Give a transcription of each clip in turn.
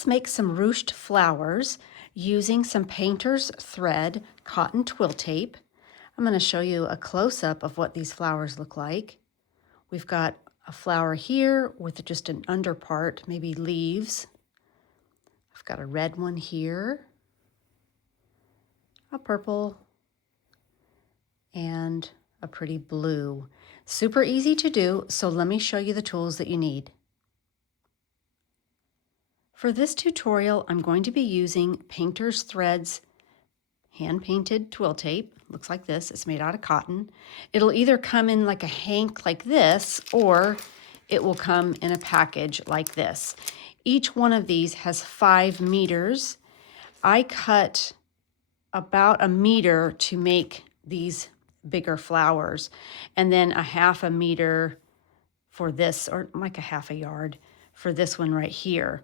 let's make some ruched flowers using some painter's thread cotton twill tape. I'm going to show you a close-up of what these flowers look like. We've got a flower here with just an under part, maybe leaves. I've got a red one here, a purple, and a pretty blue. Super easy to do, so let me show you the tools that you need. For this tutorial, I'm going to be using Painter's Threads hand-painted twill tape. Looks like this. It's made out of cotton. It'll either come in like a hank like this, or it will come in a package like this. Each one of these has 5 meters. I cut about 1 meter to make these bigger flowers, and then a 1/2 meter for this, or like a 1/2 yard for this one right here.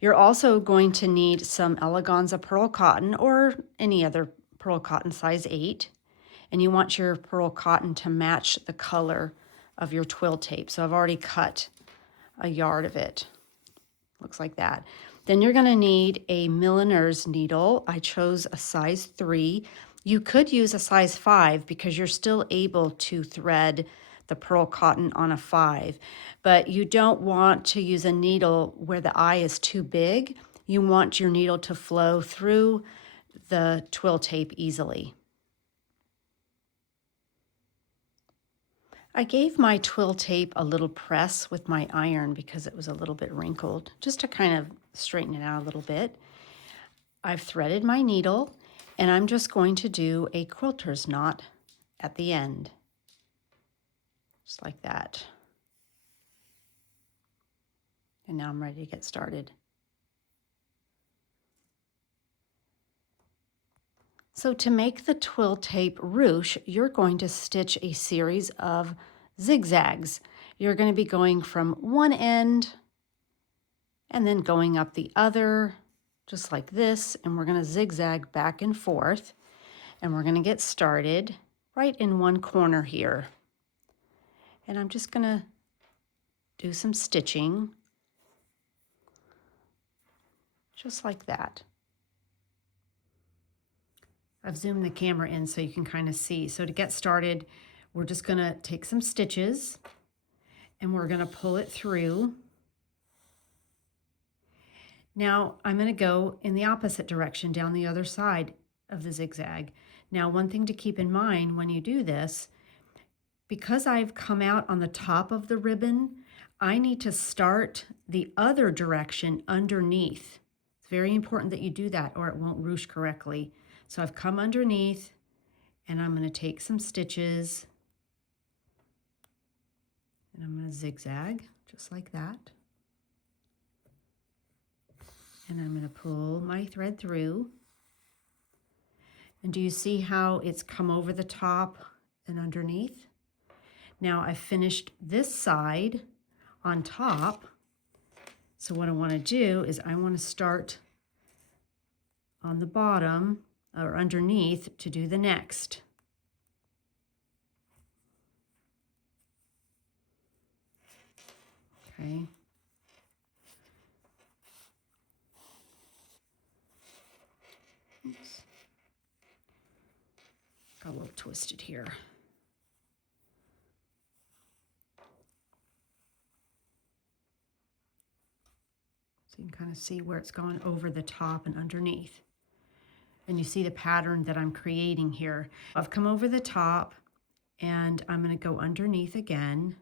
You're also going to need some eleganza pearl cotton or any other pearl cotton size 8, and you want your pearl cotton to match the color of your twill tape. So I've already cut a yard of it. Looks like that. Then you're going to need a milliner's needle. I chose a size 3. You could use a size 5 because you're still able to thread the pearl cotton on a 5, but you don't want to use a needle where the eye is too big. You want your needle to flow through the twill tape easily. I gave my twill tape a little press with my iron because it was a little bit wrinkled, just to kind of straighten it out a little bit. I've threaded my needle, and I'm just going to do a quilter's knot at the end. Just like that. And now I'm ready to get started. So to make the twill tape ruche, you're going to stitch a series of zigzags. You're going to be going from one end and then going up the other, just like this, and we're going to zigzag back and forth, and we're going to get started right in one corner here. And I'm just going to do some stitching, just like that. I've zoomed the camera in so you can kind of see. So to get started, we're just going to take some stitches and we're going to pull it through. Now I'm going to go in the opposite direction down the other side of the zigzag. Now, one thing to keep in mind when you do this, because I've come out on the top of the ribbon, I need to start the other direction underneath. It's very important that you do that or it won't ruche correctly. So I've come underneath and I'm going to take some stitches and I'm going to zigzag just like that. And I'm going to pull my thread through. And do you see how it's come over the top and underneath? Now I've finished this side on top. So what I want to do is I want to start on the bottom or underneath to do the next. Okay. Oops. Got a little twisted here. So you can kind of see where it's going over the top and underneath. And you see the pattern that I'm creating here. I've come over the top and I'm going to go underneath again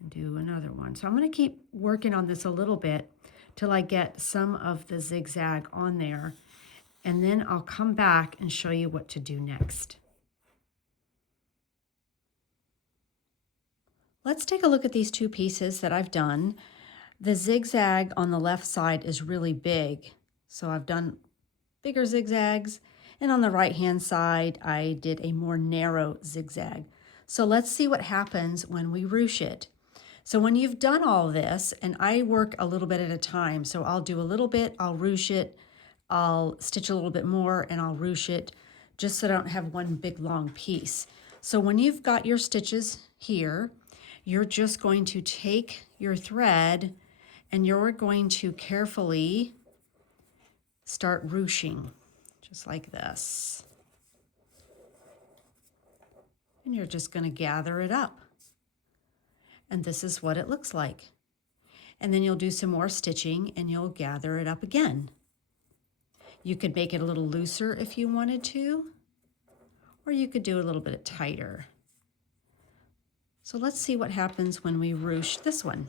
and do another one. So I'm going to keep working on this a little bit till I get some of the zigzag on there. And then I'll come back and show you what to do next. Let's take a look at these two pieces that I've done. The zigzag on the left side is really big, so I've done bigger zigzags, and on the right hand side I did a more narrow zigzag. So let's see what happens when we ruche it. So when you've done all this, and I work a little bit at a time, so I'll do a little bit, I'll ruche it, I'll stitch a little bit more, and I'll ruche it, just so I don't have one big long piece. So when you've got your stitches here, you're just going to take your thread And you're going to carefully start ruching, just like this. And you're just going to gather it up. And this is what it looks like. And then you'll do some more stitching and you'll gather it up again. You could make it a little looser if you wanted to, or you could do a little bit tighter. So let's see what happens when we ruche this one.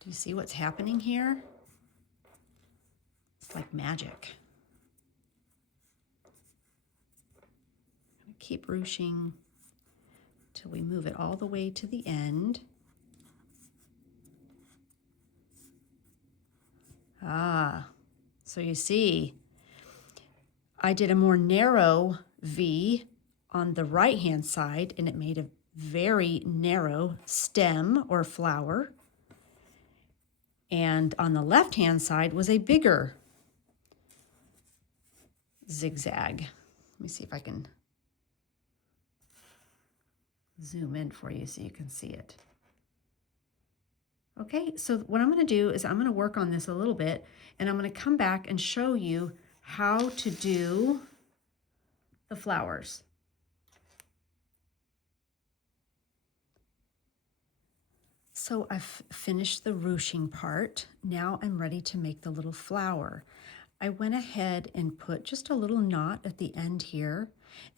Do you see what's happening here? It's like magic. Keep ruching till we move it all the way to the end. So you see, I did a more narrow V on the right hand side and it made a very narrow stem or flower. And on the left hand side was a bigger zigzag. Let me see if I can zoom in for you so you can see it. Okay, so what I'm going to do is I'm going to work on this a little bit and I'm going to come back and show you how to do the flowers. So I've finished the ruching part. Now I'm ready to make the little flower. I went ahead and put just a little knot at the end here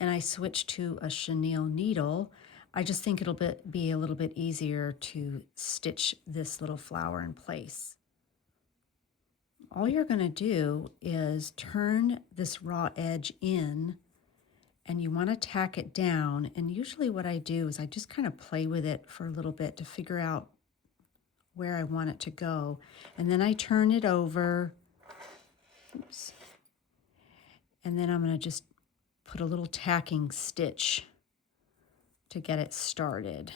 and I switched to a chenille needle. I just think it'll be a little bit easier to stitch this little flower in place. All you're going to do is turn this raw edge in and you want to tack it down. And usually what I do is I just kind of play with it for a little bit to figure out where I want it to go. And then I turn it over. Oops. And then I'm going to just put a little tacking stitch to get it started.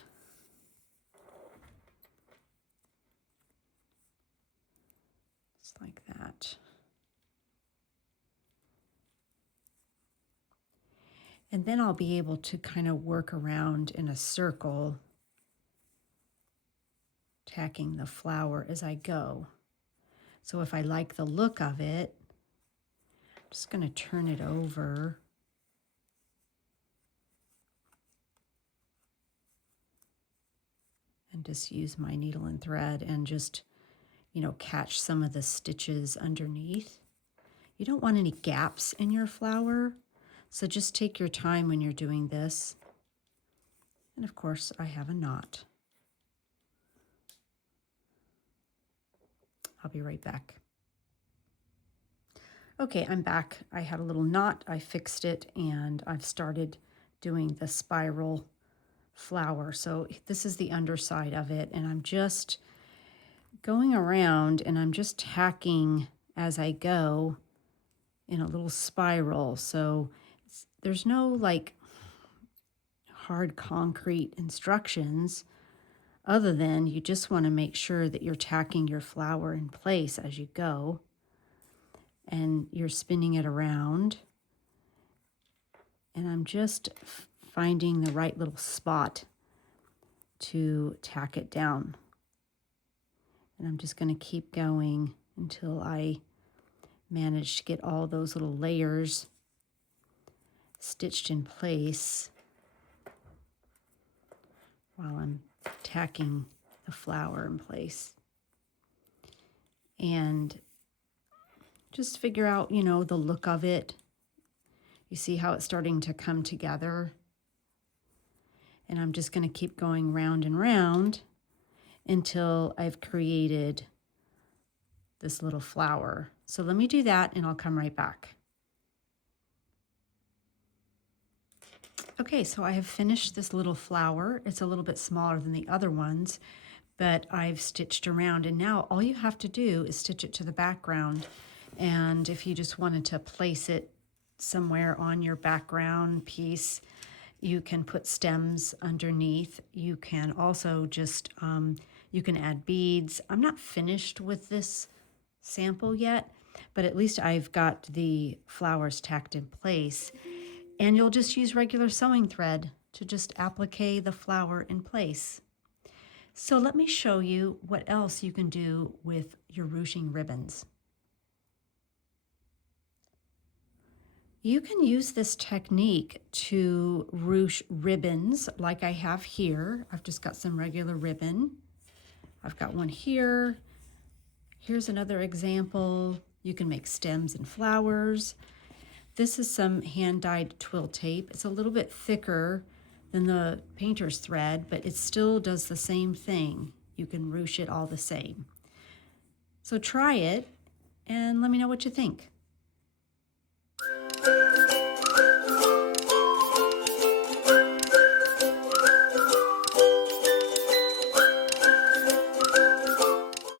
Just like that. And then I'll be able to kind of work around in a circle, tacking the flower as I go. So if I like the look of it, I'm just going to turn it over. And just use my needle and thread and just, catch some of the stitches underneath. You don't want any gaps in your flower, so just take your time when you're doing this. And of course, I have a knot. I'll be right back. Okay, I'm back. I had a little knot, I fixed it, and I've started doing the spiral flower. So this is the underside of it, and I'm just going around and I'm just tacking as I go in a little spiral. So there's no like hard concrete instructions other than you just want to make sure that you're tacking your flower in place as you go and you're spinning it around. And I'm just finding the right little spot to tack it down. And I'm just going to keep going until I manage to get all those little layers stitched in place while I'm tacking the flower in place. And just figure out, the look of it. You see how it's starting to come together? And I'm just going to keep going round and round until I've created this little flower. So let me do that and I'll come right back. Okay, so I have finished this little flower. It's a little bit smaller than the other ones, but I've stitched around, and now all you have to do is stitch it to the background. And if you just wanted to place it somewhere on your background piece, you can put stems underneath. You can also just, you can add beads. I'm not finished with this sample yet, but at least I've got the flowers tacked in place. And you'll just use regular sewing thread to just applique the flower in place. So let me show you what else you can do with your ruching ribbons. You can use this technique to ruche ribbons like I have here. I've just got some regular ribbon. I've got one here. Here's another example. You can make stems and flowers. This is some hand-dyed twill tape. It's a little bit thicker than the painter's thread, but it still does the same thing. You can ruche it all the same. So try it and let me know what you think.